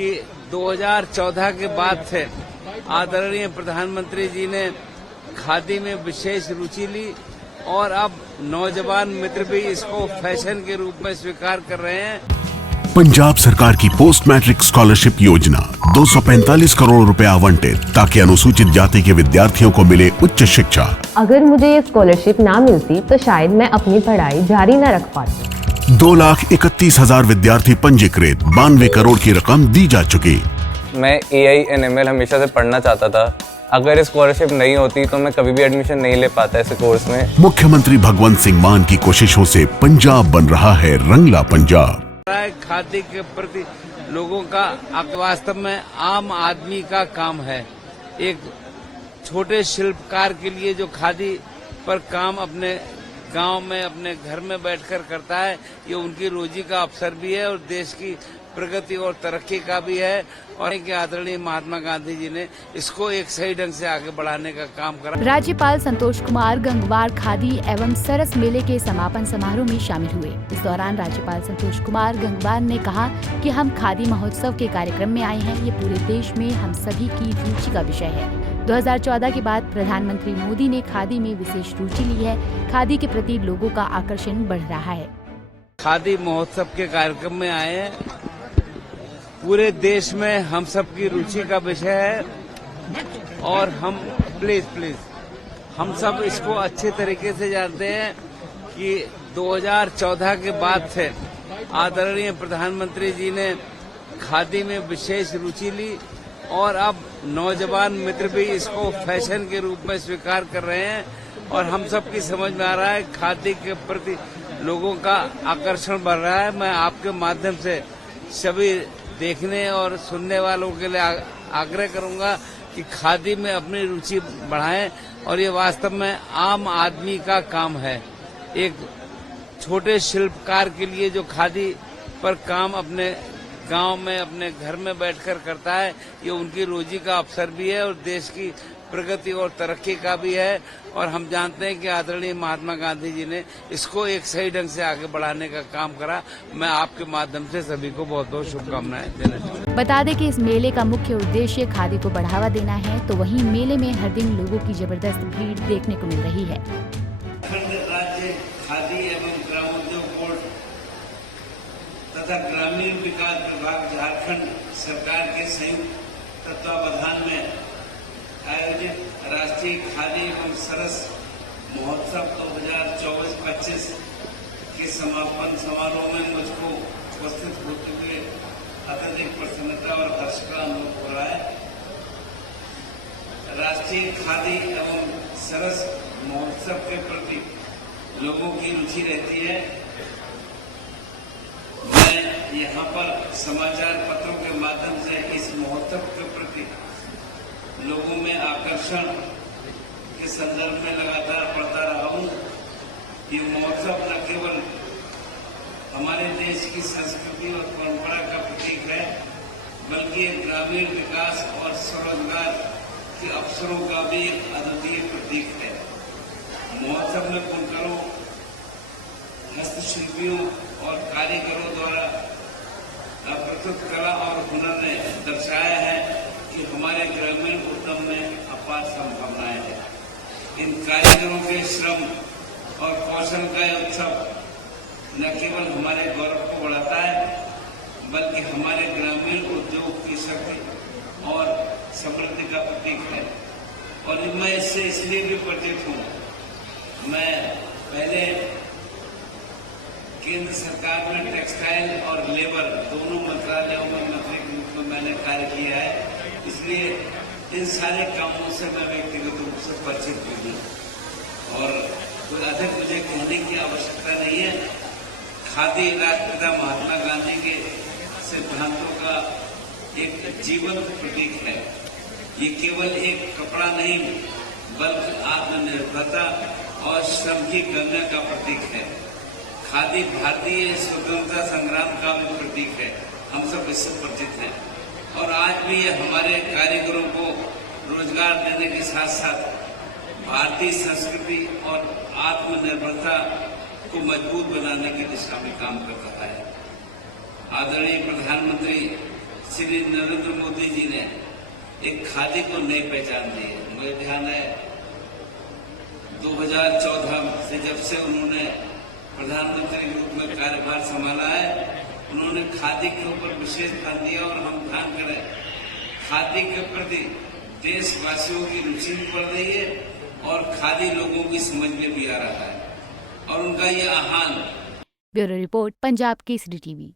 कि 2014 के बाद से आदरणीय प्रधानमंत्री जी ने खादी में विशेष रुचि ली और अब नौजवान मित्र भी इसको फैशन के रूप में स्वीकार कर रहे हैं। पंजाब सरकार की पोस्ट मैट्रिक स्कॉलरशिप योजना 245 करोड़ रुपए आवंटित ताकि अनुसूचित जाति के विद्यार्थियों को मिले उच्च शिक्षा। अगर मुझे ये स्कॉलरशिप ना मिलती तो शायद मैं अपनी पढ़ाई जारी न रख पाती। 2,31,000 विद्यार्थी पंजीकृत, 92 करोड़ की रकम दी जा चुकी। मैं AI/ML हमेशा से पढ़ना चाहता था। अगर ये स्कॉलरशिप नहीं होती तो मैं कभी भी एडमिशन नहीं ले पाता इस कोर्स में। मुख्यमंत्री भगवंत सिंह मान की कोशिशों से पंजाब बन रहा है रंगला पंजाब। खादी के प्रति लोगों का वास्तव में आम आदमी का काम है। एक छोटे शिल्पकार के लिए जो खादी पर काम अपने गांव में अपने घर में बैठकर करता है, ये उनकी रोजी का अवसर भी है और देश की प्रगति और तरक्की का भी है। और आदरणीय महात्मा गांधी जी ने इसको एक सही ढंग से आगे बढ़ाने का काम करा। राज्यपाल संतोष कुमार गंगवार खादी एवं सरस मेले के समापन समारोह में शामिल हुए। इस दौरान राज्यपाल संतोष कुमार गंगवार ने कहा कि हम खादी महोत्सव के कार्यक्रम में आए हैं। ये पूरे देश में हम सभी की रुचि का विषय है। 2014 के बाद प्रधानमंत्री मोदी ने खादी में विशेष रुचि ली है। खादी के प्रति लोगों का आकर्षण बढ़ रहा है। खादी महोत्सव के कार्यक्रम में आए हैं। पूरे देश में हम सबकी रुचि का विषय है और हम प्लीज हम सब इसको अच्छे तरीके से जानते हैं कि 2014 के बाद से आदरणीय प्रधानमंत्री जी ने खादी में विशेष रुचि ली और अब नौजवान मित्र भी इसको फैशन के रूप में स्वीकार कर रहे हैं। और हम सब की समझ में आ रहा है खादी के प्रति लोगों का आकर्षण बढ़ रहा है। मैं आपके माध्यम से सभी देखने और सुनने वालों के लिए आग्रह करूंगा कि खादी में अपनी रुचि बढ़ाएं और ये वास्तव में आम आदमी का काम है। एक छोटे शिल्पकार के लिए जो खादी पर काम अपने गांव में अपने घर में बैठकर करता है, ये उनकी रोजी का अवसर भी है और देश की प्रगति और तरक्की का भी है। और हम जानते हैं कि आदरणीय महात्मा गांधी जी ने इसको एक सही ढंग से आगे बढ़ाने का काम करा। मैं आपके माध्यम से सभी को बहुत बहुत शुभकामनाएं देना चाहता हूं। बता दें कि इस मेले का मुख्य उद्देश्य खादी को बढ़ावा देना है, तो वहीं मेले में हर दिन लोगों की जबरदस्त भीड़ देखने को मिल रही है। राज्य खादी एवं ग्रामोद्योग बोर्ड तथा ग्रामीण विकास विभाग झारखंड सरकार के संयुक्त तत्वावधान में आयोजित राष्ट्रीय खादी एवं सरस महोत्सव 2024-25 के समापन समारोह में मुझको उपस्थित होते हुए अत्यधिक प्रसन्नता और हर्ष का अनुभव हो रहा है। राष्ट्रीय खादी एवं सरस महोत्सव के प्रति लोगों की रुचि रहती है। मैं यहाँ पर समाचार पत्रों के माध्यम से इस महोत्सव के प्रति लोगों में आकर्षण के संदर्भ में लगातार पढ़ता रहा हूँ। ये महोत्सव न केवल हमारे देश की संस्कृति और परंपरा का प्रतीक है, बल्कि एक ग्रामीण विकास और स्वरोजगार के अवसरों का भी एक अद्वितीय प्रतीक है। महोत्सव में बुनकरों, हस्तशिल्पियों और कारीगरों द्वारा प्रस्तुत कला और हुनर ने दर्शाया है कि हमारे ग्रामीण उद्यम में अपार संभावनाएं हैं। इन कारीगरों के श्रम और कौशल का उत्सव न केवल हमारे गौरव को बढ़ाता है, बल्कि हमारे ग्रामीण उद्योग की शक्ति और समृद्धि का प्रतीक है। और मैं इससे इसलिए भी परिचित हूँ। मैं पहले केंद्र सरकार में टेक्सटाइल और लेबर दोनों मंत्रालयों में मंत्री के रूप में मैंने कार्य किया है, इसलिए इन सारे कामों से मैं व्यक्तिगत रूप से परिचित हूँ और कोई अधिक मुझे कहने की आवश्यकता नहीं है। खादी राष्ट्रपिता महात्मा गांधी के सिद्धांतों का एक जीवंत प्रतीक है। ये केवल एक कपड़ा नहीं, बल्कि आत्मनिर्भरता और श्रम की गंगा का प्रतीक है। खादी भारतीय स्वतंत्रता संग्राम का भी प्रतीक है। हम सब इससे परिचित हैं और आज भी ये हमारे कारीगरों को रोजगार देने के साथ साथ भारतीय संस्कृति और आत्मनिर्भरता को मजबूत बनाने की दिशा में काम कर रहा है। आदरणीय प्रधानमंत्री श्री नरेंद्र मोदी जी ने एक खादी को नई पहचान दी है। मुझे ध्यान है 2014 से जब से उन्होंने प्रधानमंत्री के रूप में कार्यभार संभाला है, उन्होंने खादी के ऊपर विशेष ध्यान दिया। और हम ध्यान करें, खादी के प्रति देशवासियों की रुचि भी बढ़ रही है और खादी लोगों की समझ में भी आ रहा है और उनका ये आह्वान। Bureau report, Punjab Kesari TV.